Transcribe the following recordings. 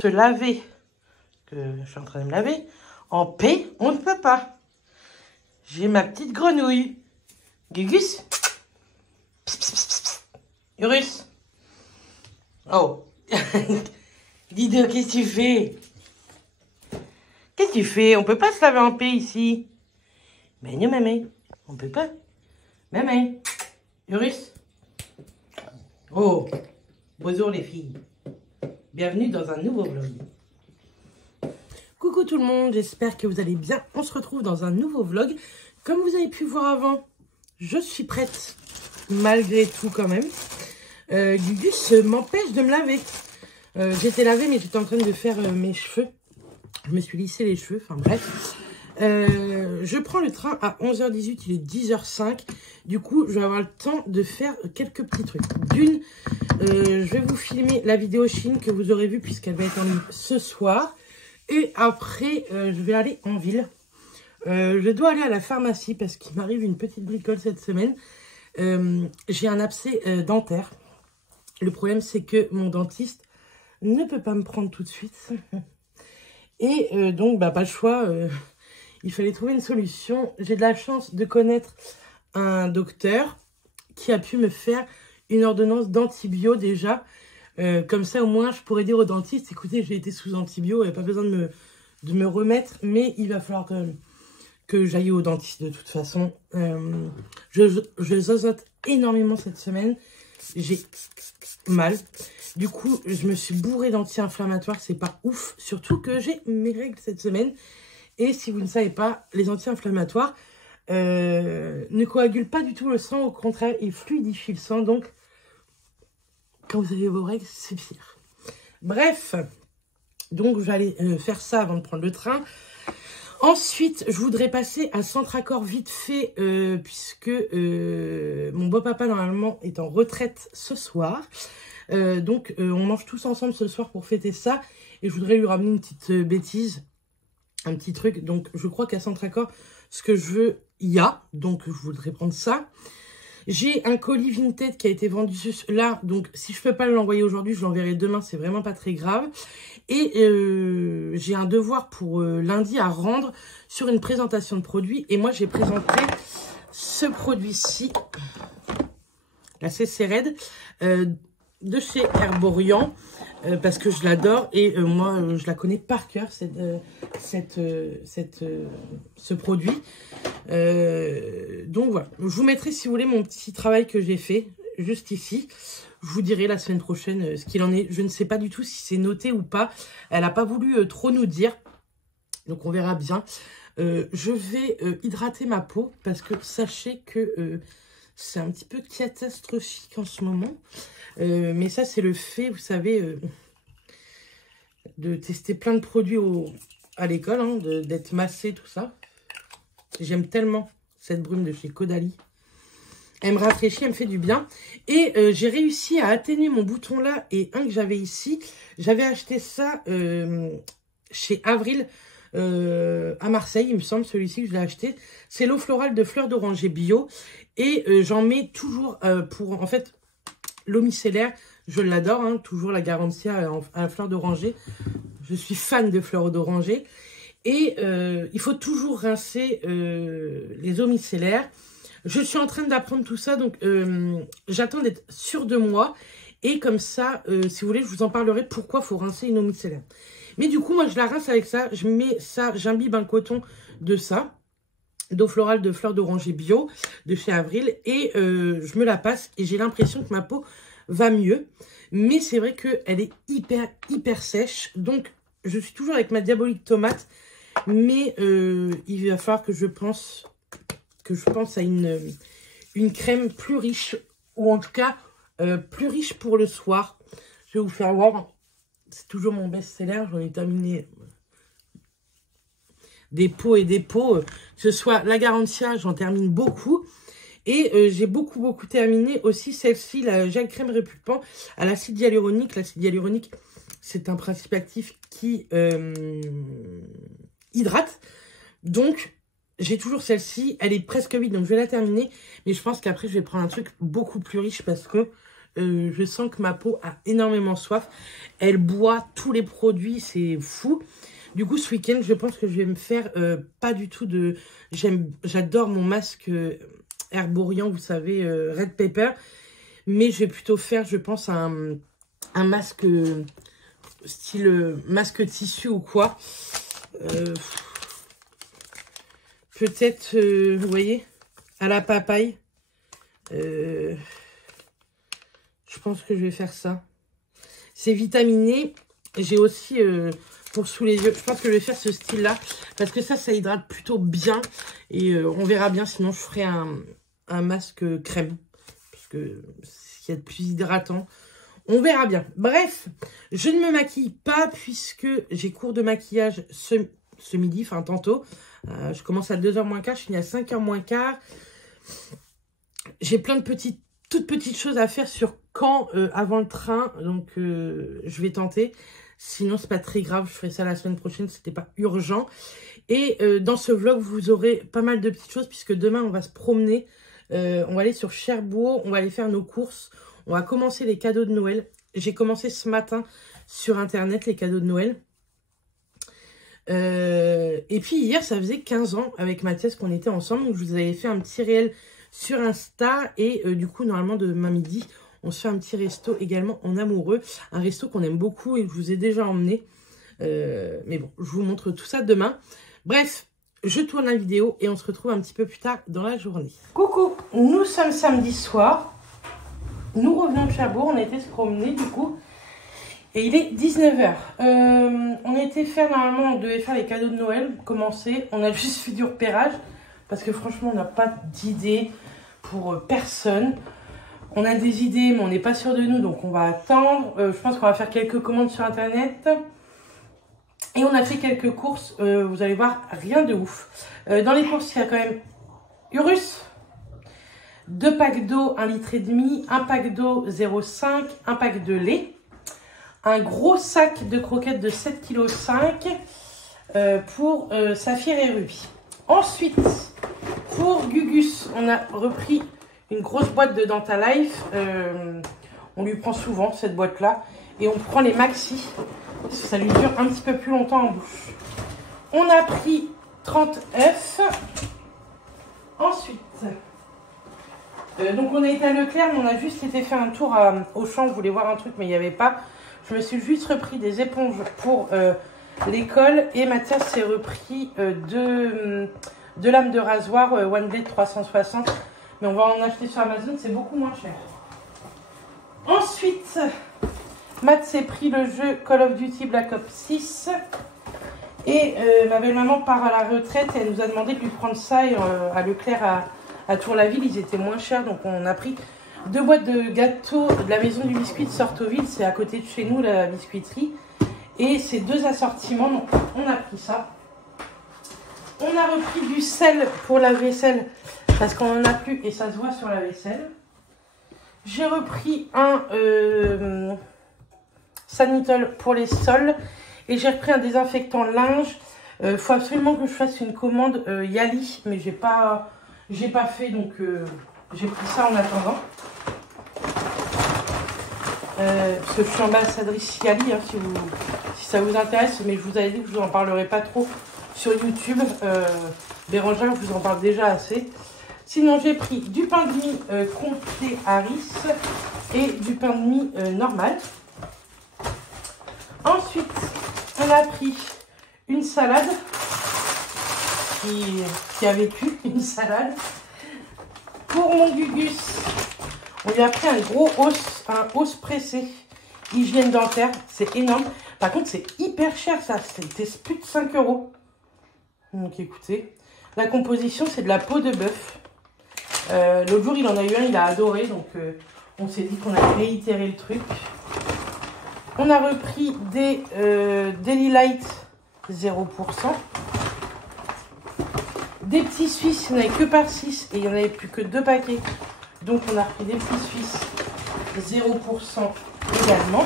Se laver, que je suis en train de me laver, en paix, on ne peut pas. J'ai ma petite grenouille. Gugus. Pss, pss, pss, pss. Urus. Oh. Dido, qu'est-ce que tu fais? Qu'est-ce que tu fais? On peut pas se laver en paix ici. Mais non, maman. On peut pas. Maman. Urus. Oh. Bonjour les filles. Bienvenue dans un nouveau vlog. Coucou tout le monde, j'espère que vous allez bien. On se retrouve dans un nouveau vlog. Comme vous avez pu voir avant, je suis prête. Malgré tout quand même. Gugus m'empêche de me laver. J'étais lavée mais j'étais en train de faire mes cheveux. Je me suis lissé les cheveux, enfin bref. Je prends le train à 11h18, il est 10h05. Du coup, je vais avoir le temps de faire quelques petits trucs. D'une, je vais vous filmer la vidéo Chine que vous aurez vue puisqu'elle va être en ligne ce soir. Et après, je vais aller en ville. Je dois aller à la pharmacie parce qu'il m'arrive une petite bricole cette semaine. J'ai un abcès dentaire. Le problème, c'est que mon dentiste ne peut pas me prendre tout de suite. Et donc, bah, pas le choix. Il fallait trouver une solution. J'ai de la chance de connaître un docteur qui a pu me faire une ordonnance d'antibio déjà. Comme ça, au moins, je pourrais dire au dentiste, écoutez, j'ai été sous antibio, il n'y a pas besoin de me remettre, mais il va falloir que j'aille au dentiste de toute façon. Je zozote énormément cette semaine. J'ai mal. Du coup, je me suis bourrée d'anti-inflammatoires, c'est pas ouf. Surtout que j'ai mes règles cette semaine. Et si vous ne savez pas, les anti-inflammatoires ne coagulent pas du tout le sang. Au contraire, ils fluidifient le sang. Donc, quand vous avez vos règles, c'est pire. Bref, donc je vais aller faire ça avant de prendre le train. Ensuite, je voudrais passer à Centracor vite fait, puisque mon beau-papa, normalement, est en retraite ce soir. Donc, on mange tous ensemble ce soir pour fêter ça. Et je voudrais lui ramener une petite bêtise. Un petit truc, donc je crois qu'à Centracor, ce que je veux, il y a, donc je voudrais prendre ça. J'ai un colis Vinted qui a été vendu là, donc si je peux pas l'envoyer aujourd'hui, je l'enverrai demain, c'est vraiment pas très grave. Et j'ai un devoir pour lundi à rendre sur une présentation de produit, et moi j'ai présenté ce produit-ci, la CC Red, de chez Herborian. Parce que je l'adore et moi je la connais par cœur ce produit. Donc voilà, je vous mettrai si vous voulez mon petit travail que j'ai fait juste ici. Je vous dirai la semaine prochaine ce qu'il en est. Je ne sais pas du tout si c'est noté ou pas. Elle n'a pas voulu trop nous dire. Donc on verra bien. Je vais hydrater ma peau parce que sachez que c'est un petit peu catastrophique en ce moment. Mais ça, c'est le fait, vous savez, de tester plein de produits à l'école, hein, d'être massé, tout ça. J'aime tellement cette brume de chez Caudalie. Elle me rafraîchit, elle me fait du bien. Et j'ai réussi à atténuer mon bouton là et un que j'avais ici. J'avais acheté ça chez Avril à Marseille, il me semble, celui-ci que je l'ai acheté. C'est l'eau florale de fleurs d'oranger bio. Et j'en mets toujours pour, en fait... L'eau micellaire, je l'adore, hein, toujours la Garantia à la fleur d'oranger. Je suis fan de fleurs d'oranger. Et il faut toujours rincer les eaux micellaires. Je suis en train d'apprendre tout ça, donc j'attends d'être sûre de moi. Et comme ça, si vous voulez, je vous en parlerai pourquoi il faut rincer une eau micellaire. Mais du coup, moi, je la rince avec ça. Je mets ça, j'imbibe un coton de ça. D'eau florale de fleurs d'oranger bio de chez Avril et je me la passe et j'ai l'impression que ma peau va mieux, mais c'est vrai qu'elle est hyper sèche, donc je suis toujours avec ma diabolique tomate, mais il va falloir que je pense à une crème plus riche, ou en tout cas plus riche pour le soir. Je vais vous faire voir, c'est toujours mon best-seller, j'en ai terminé des pots et des pots, que ce soit la Garantia, j'en termine beaucoup. Et j'ai beaucoup terminé aussi celle-ci, la gel crème répulpant à l'acide hyaluronique. L'acide hyaluronique, c'est un principe actif qui hydrate. Donc, j'ai toujours celle-ci. Elle est presque vide, donc je vais la terminer. Mais je pense qu'après, je vais prendre un truc beaucoup plus riche parce que je sens que ma peau a énormément soif. Elle boit tous les produits, c'est fou. Du coup, ce week-end, je pense que je vais me faire pas du tout de... J'adore mon masque herborian, vous savez, Red Pepper. Mais je vais plutôt faire, je pense, un masque style masque tissu ou quoi. Peut-être, vous voyez, à la papaye. Je pense que je vais faire ça. C'est vitaminé. J'ai aussi... pour sous les yeux, je pense que je vais faire ce style là parce que ça hydrate plutôt bien et on verra bien, sinon je ferai un masque crème parce que c'est de plus hydratant, on verra bien. Bref, je ne me maquille pas puisque j'ai cours de maquillage ce midi, enfin tantôt. Je commence à 2h moins quart, je finis à 5h moins quart. J'ai plein de toutes petites choses à faire sur Caen avant le train, donc je vais tenter. Sinon, c'est pas très grave, je ferai ça la semaine prochaine, c'était pas urgent. Et dans ce vlog, vous aurez pas mal de petites choses, puisque demain, on va se promener. On va aller sur Cherbourg, on va aller faire nos courses. On va commencer les cadeaux de Noël. J'ai commencé ce matin sur Internet, les cadeaux de Noël. Et puis hier, ça faisait 15 ans avec Mathias qu'on était ensemble. Donc, je vous avais fait un petit réel sur Insta. Et du coup, normalement, demain midi... on se fait un petit resto également en amoureux. Un resto qu'on aime beaucoup et que je vous ai déjà emmené. Mais bon, je vous montre tout ça demain. Bref, je tourne la vidéo et on se retrouve un petit peu plus tard dans la journée. Coucou, nous sommes samedi soir. Nous revenons de Cherbourg. On était se promener du coup. Et il est 19h. On était faire, normalement, on devait faire les cadeaux de Noël. Commencer. On a juste fait du repérage. Parce que franchement, on n'a pas d'idée pour personne. On a des idées, mais on n'est pas sûr de nous, donc on va attendre. Je pense qu'on va faire quelques commandes sur Internet. Et on a fait quelques courses, vous allez voir, rien de ouf. Dans les courses, il y a quand même Urus, 2 packs d'eau, 1,5 litre, un pack d'eau 0,5, un pack de lait, un gros sac de croquettes de 7,5 kg pour Saphir et Ruby. Ensuite, pour Gugus, on a repris... une grosse boîte de Dentalife, on lui prend souvent cette boîte-là. Et on prend les maxi, parce que ça lui dure un petit peu plus longtemps en bouche. On a pris 30 œufs. Ensuite, donc on a été à Leclerc, mais on a juste été faire un tour à Auchan. Je voulais voir un truc, mais il n'y avait pas. Je me suis juste repris des éponges pour l'école. Et Mathias s'est repris deux lames de rasoir One Blade 360. Mais on va en acheter sur Amazon, c'est beaucoup moins cher. Ensuite, Matt s'est pris le jeu Call of Duty Black Ops 6. Et ma belle-maman part à la retraite et elle nous a demandé de lui prendre ça à Leclerc à Tour-la-Ville. Ils étaient moins chers, donc on a pris 2 boîtes de gâteaux de la maison du biscuit de Sortoville. C'est à côté de chez nous, la biscuiterie. Et c'est 2 assortiments, donc on a pris ça. On a repris du sel pour la vaisselle. Parce qu'on en a plus et ça se voit sur la vaisselle. J'ai repris un Sanitol pour les sols. Et j'ai repris un désinfectant linge. Faut absolument que je fasse une commande Yali. Mais j'ai pas fait. Donc j'ai pris ça en attendant. Parce que je suis ambassadrice Yali. Hein, si ça vous intéresse. Mais je vous avais dit que je vous en parlerai pas trop sur YouTube. Bérangère, je vous en parle déjà assez. Sinon, j'ai pris du pain de mie comté Harris et du pain de mie normal. Ensuite, on a pris une salade qui a vécu, une salade. Pour mon Gugus, on lui a pris un gros os pressé, hygiène dentaire. C'est énorme. Par contre, c'est hyper cher ça. C'était plus de 5 €. Donc écoutez, la composition, c'est de la peau de bœuf. L'autre jour, il en a eu un, il a adoré. Donc, on s'est dit qu'on allait réitérer le truc. On a repris des Daily Light 0%. Des petits Suisses, il n'y en avait que par 6 et il n'y en avait plus que 2 paquets. Donc, on a repris des petits Suisses 0% également.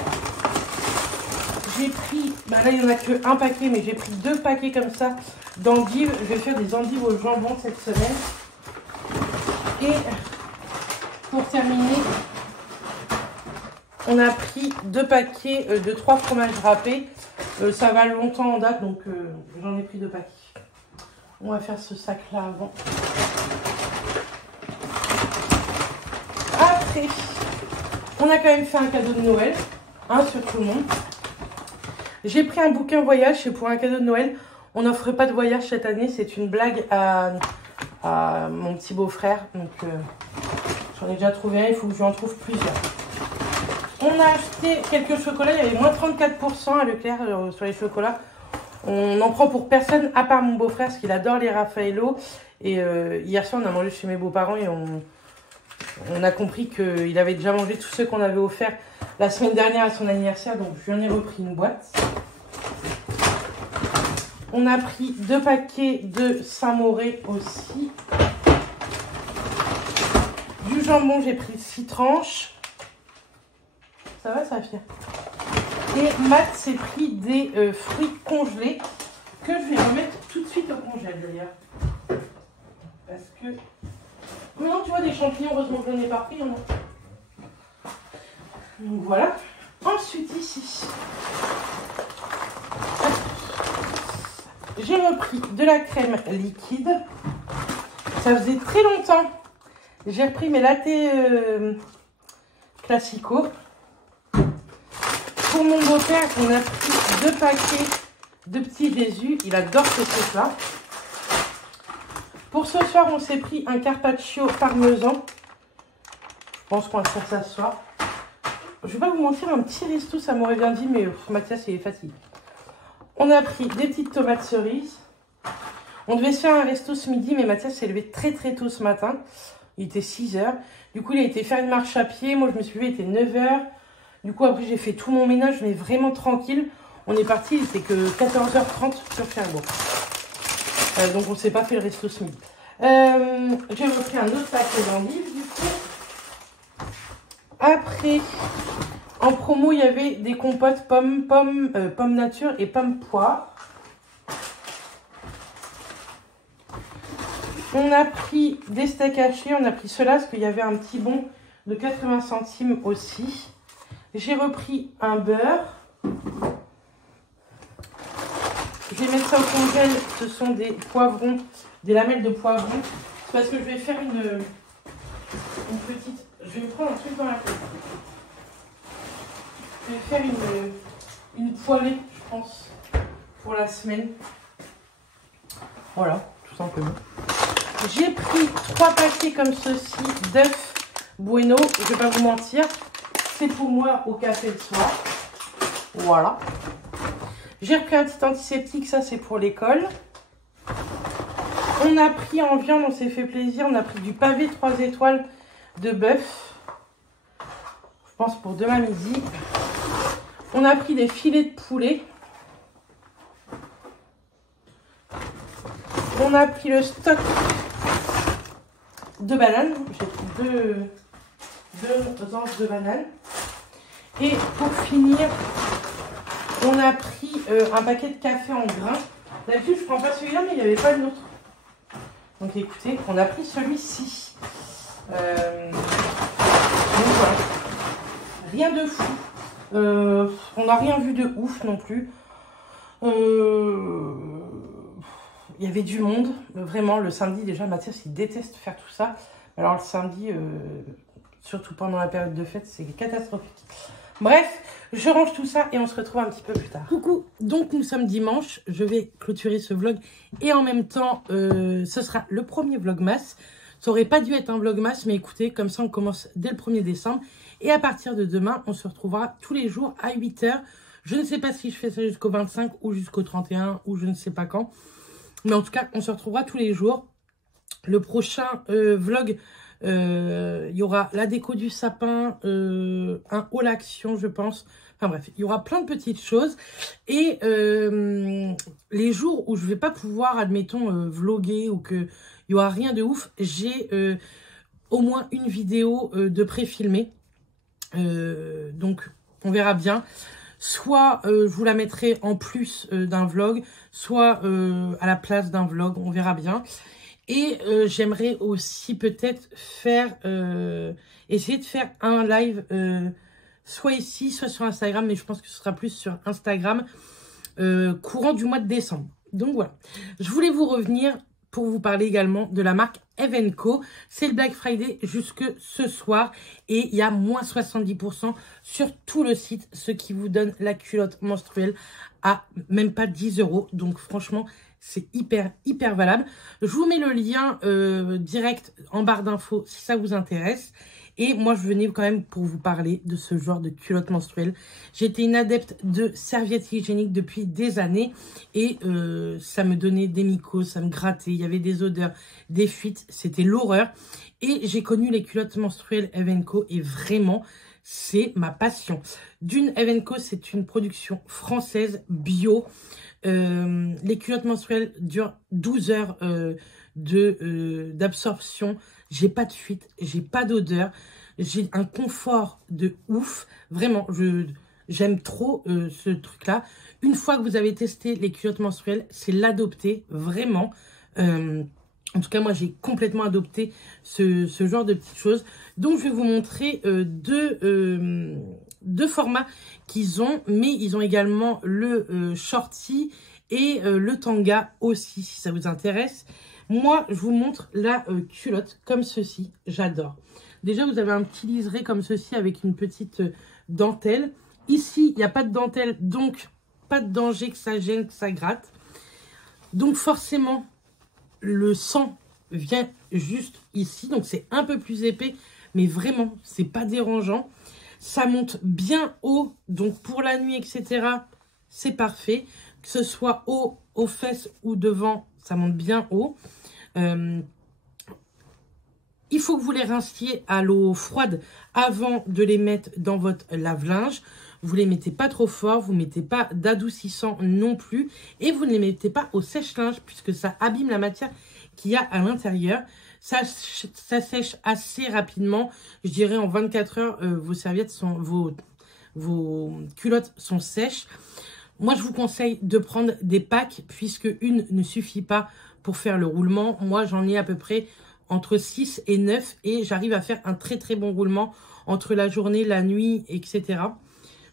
J'ai pris, là, il n'y en a que 1 paquet, mais j'ai pris 2 paquets comme ça d'endives. Je vais faire des endives au jambon cette semaine. Et pour terminer, On a pris 2 paquets de 3 fromages râpés. Ça va longtemps en date, donc j'en ai pris 2 paquets. On va faire ce sac-là avant. Après, on a quand même fait un cadeau de Noël, hein, sur tout le monde. J'ai pris un bouquin voyage, c'est pour un cadeau de Noël. On n'offre pas de voyage cette année, c'est une blague à mon petit beau-frère. Donc, j'en ai déjà trouvé un, il faut que j'en trouve plusieurs. On a acheté quelques chocolats, il y avait moins 34% à Leclerc sur les chocolats. On en prend pour personne, à part mon beau-frère, parce qu'il adore les Raffaello. Et hier soir, on a mangé chez mes beaux-parents et on a compris qu'il avait déjà mangé tous ceux qu'on avait offerts la semaine dernière à son anniversaire. Donc, je lui en ai repris une boîte. On a pris 2 paquets de Saint-Mauré aussi. Du jambon, j'ai pris 6 tranches. Ça va, ça va finir. Et Matt s'est pris des fruits congelés que je vais remettre tout de suite au congèle d'ailleurs. Parce que... Non, tu vois, des champignons, heureusement que je n'en ai pas pris. Donc voilà. Ensuite, ici, j'ai repris de la crème liquide. Ça faisait très longtemps. J'ai repris mes lattés classico. Pour mon beau-père, on a pris 2 paquets de petits Jésus. Il adore ce truc-là. Pour ce soir, on s'est pris un carpaccio parmesan. Je pense qu'on va faire ça ce soir. Je ne vais pas vous mentir, un petit resto, ça m'aurait bien dit, mais Mathias, il est fatigué. On a pris des petites tomates cerises. On devait se faire un resto ce midi, mais Mathias s'est levé très très tôt ce matin. Il était 6 h. Du coup, il a été faire une marche à pied. Moi, je me suis levée, il était 9 h. Du coup, après, j'ai fait tout mon ménage, on est vraiment tranquille. On est parti, il était que 14h30 sur Cherbourg. Donc, on ne s'est pas fait le resto ce midi. J'ai repris un autre paquet d'endives, du coup. Après, en promo, il y avait des compotes pommes nature et pommes poire. On a pris des steaks hachés, on a pris ceux-là parce qu'il y avait un petit bon de 80 centimes aussi. J'ai repris un beurre. Je vais mettre ça au congèle. Ce sont des poivrons, des lamelles de poivrons. C'est parce que je vais faire une petite... Je vais me prendre un truc dans la tête. Je vais faire une poêlée, je pense, pour la semaine. Voilà, tout simplement. J'ai pris 3 paquets comme ceci d'œufs Bueno. Je ne vais pas vous mentir. C'est pour moi au café le soir. Voilà. J'ai repris un petit antiseptique, ça c'est pour l'école. On a pris en viande, on s'est fait plaisir. On a pris du pavé 3 étoiles de bœuf. Je pense pour demain midi. On a pris des filets de poulet. On a pris le stock de bananes. J'ai pris deux anges de bananes. Et pour finir, on a pris un paquet de café en grains. D'habitude, je ne prends pas celui-là, mais il n'y avait pas l'autre. Donc écoutez, on a pris celui-ci. Donc voilà. Rien de fou. On n'a rien vu de ouf non plus. Il y avait du monde. Vraiment, le samedi, déjà, Mathias, il déteste faire tout ça. Alors le samedi, surtout pendant la période de fête, c'est catastrophique. Bref, je range tout ça et on se retrouve un petit peu plus tard. Coucou, donc nous sommes dimanche, je vais clôturer ce vlog et en même temps, ce sera le premier vlogmas. Ça aurait pas dû être un vlogmas, mais écoutez, comme ça on commence dès le 1er décembre. Et à partir de demain, on se retrouvera tous les jours à 8 h. Je ne sais pas si je fais ça jusqu'au 25 ou jusqu'au 31 ou je ne sais pas quand. Mais en tout cas, on se retrouvera tous les jours. Le prochain vlog... il y aura la déco du sapin, un haul action je pense, enfin bref, il y aura plein de petites choses et les jours où je vais pas pouvoir, admettons, vloguer ou que il y aura rien de ouf, j'ai au moins une vidéo de pré-filmée, donc on verra bien. Soit je vous la mettrai en plus d'un vlog, soit à la place d'un vlog, on verra bien. Et j'aimerais aussi peut-être faire, essayer de faire un live soit ici, soit sur Instagram, mais je pense que ce sera plus sur Instagram, courant du mois de décembre. Donc voilà, je voulais vous revenir pour vous parler également de la marque Evenko. C'est le Black Friday jusque ce soir et il y a moins 70% sur tout le site, ce qui vous donne la culotte menstruelle à même pas 10 €. Donc franchement, c'est hyper valable. Je vous mets le lien direct en barre d'infos si ça vous intéresse. Et moi, je venais quand même pour vous parler de ce genre de culotte menstruelle. J'étais une adepte de serviettes hygiéniques depuis des années et ça me donnait des mycoses, ça me grattait, il y avait des odeurs, des fuites, c'était l'horreur. Et j'ai connu les culottes menstruelles Evenko et vraiment, c'est ma passion. D'une, Evenko, c'est une production française bio. Les culottes menstruelles durent 12 heures d'absorption. J'ai pas de fuite, j'ai pas d'odeur, j'ai un confort de ouf. Vraiment, j'aime trop ce truc-là. Une fois que vous avez testé les culottes menstruelles, c'est l'adopter, vraiment. En tout cas, moi, j'ai complètement adopté ce genre de petites choses. Donc, je vais vous montrer deux formats qu'ils ont, mais ils ont également le shorty et le tanga aussi, si ça vous intéresse. Moi, je vous montre la culotte comme ceci. J'adore. Déjà, vous avez un petit liseré comme ceci avec une petite dentelle. Ici, il n'y a pas de dentelle, donc pas de danger que ça gêne, que ça gratte. Donc forcément, le sang vient juste ici. Donc c'est un peu plus épais, mais vraiment, c'est pas dérangeant. Ça monte bien haut, donc pour la nuit, etc., c'est parfait. Que ce soit haut, aux fesses ou devant, ça monte bien haut. Il faut que vous les rinciez à l'eau froide avant de les mettre dans votre lave-linge. Vous ne les mettez pas trop fort, vous ne mettez pas d'adoucissant non plus. Et vous ne les mettez pas au sèche-linge puisque ça abîme la matière qu'il y a à l'intérieur. Ça sèche assez rapidement. Je dirais en 24 heures, vos serviettes sont, vos culottes sont sèches. Moi, je vous conseille de prendre des packs puisque une ne suffit pas pour faire le roulement. Moi, j'en ai à peu près entre 6 et 9 et j'arrive à faire un très bon roulement entre la journée, la nuit, etc.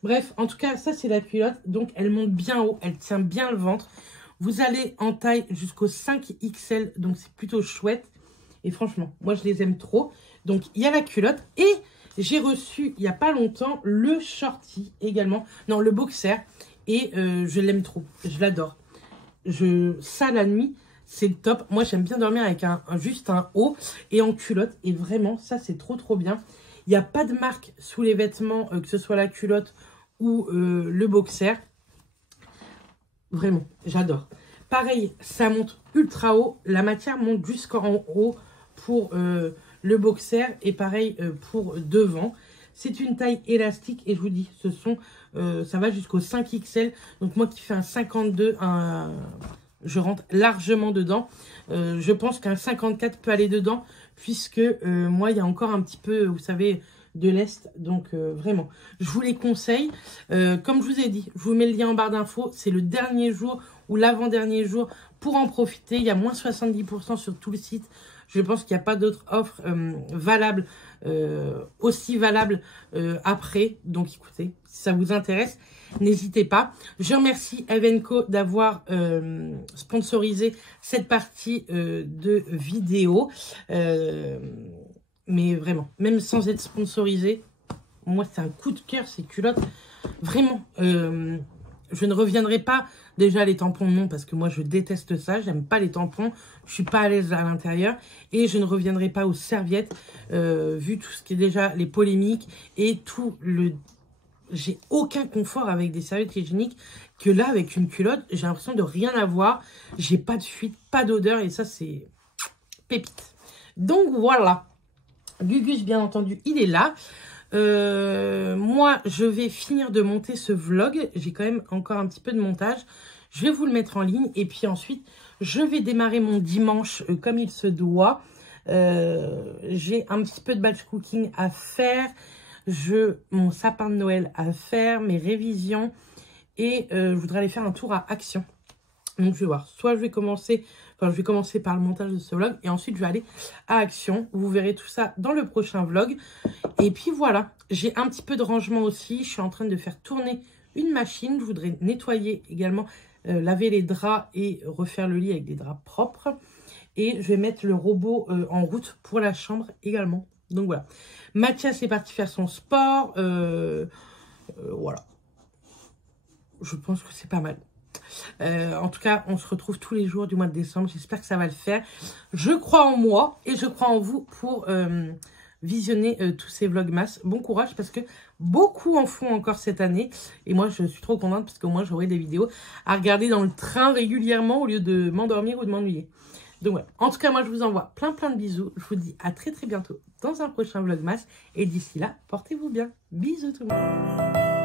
Bref, en tout cas, ça, c'est la culotte. Donc, elle monte bien haut, elle tient bien le ventre. Vous allez en taille jusqu'au 5XL, donc c'est plutôt chouette. Et franchement, moi, je les aime trop. Donc, il y a la culotte et j'ai reçu, il n'y a pas longtemps, le shorty également. Non, le boxer. Et je l'aime trop, je l'adore. Ça, la nuit, c'est le top. Moi, j'aime bien dormir avec juste un haut et en culotte. Et vraiment, ça, c'est trop bien. Il n'y a pas de marque sous les vêtements, que ce soit la culotte ou le boxer. Vraiment, j'adore. Pareil, ça monte ultra haut. La matière monte jusqu'en haut pour le boxer et pareil pour devant. C'est une taille élastique et je vous dis, ça va jusqu'au 5XL. Donc moi qui fais un 52, je rentre largement dedans. Je pense qu'un 54 peut aller dedans puisque moi il y a encore un petit peu, vous savez, de l'Est. Donc vraiment, je vous les conseille. Comme je vous ai dit, je vous mets le lien en barre d'infos. C'est le dernier jour ou l'avant-dernier jour pour en profiter. Il y a moins 70% sur tout le site. Je pense qu'il n'y a pas d'autres offres valables, aussi valables après. Donc écoutez, si ça vous intéresse, n'hésitez pas. Je remercie Evenko d'avoir sponsorisé cette partie de vidéo. Mais vraiment, même sans être sponsorisé, moi c'est un coup de cœur ces culottes. Vraiment, je ne reviendrai pas. Déjà les tampons non, parce que moi je déteste ça, j'aime pas les tampons, je suis pas à l'aise à l'intérieur. Et je ne reviendrai pas aux serviettes, vu tout ce qui est déjà les polémiques et tout le... J'ai aucun confort avec des serviettes hygiéniques que là avec une culotte, j'ai l'impression de rien avoir. J'ai pas de fuite, pas d'odeur et ça c'est pépite. Donc voilà, Gugus bien entendu il est là. Moi, je vais finir de monter ce vlog. J'ai quand même encore un petit peu de montage. Je vais vous le mettre en ligne. Et puis ensuite, je vais démarrer mon dimanche comme il se doit. J'ai un petit peu de batch cooking à faire. Mon sapin de Noël à faire. Mes révisions. Et je voudrais aller faire un tour à Action. Donc, je vais voir. Soit je vais commencer Enfin, je vais commencer par le montage de ce vlog et ensuite je vais aller à Action. Vous verrez tout ça dans le prochain vlog. Et puis voilà, j'ai un petit peu de rangement aussi. Je suis en train de faire tourner une machine. Je voudrais nettoyer également, laver les draps et refaire le lit avec des draps propres. Et je vais mettre le robot en route pour la chambre également. Donc voilà. Mathias est parti faire son sport. Voilà. Je pense que c'est pas mal. En tout cas, on se retrouve tous les jours du mois de décembre. J'espère que ça va le faire. Je crois en moi et je crois en vous pour visionner tous ces vlogmas. Bon courage parce que beaucoup en font encore cette année. Et moi, je suis trop contente parce qu'au moins, j'aurai des vidéos à regarder dans le train régulièrement au lieu de m'endormir ou de m'ennuyer. Donc ouais. En tout cas, moi, je vous envoie plein de bisous. Je vous dis à très bientôt dans un prochain vlogmas. Et d'ici là, portez-vous bien. Bisous tout le monde.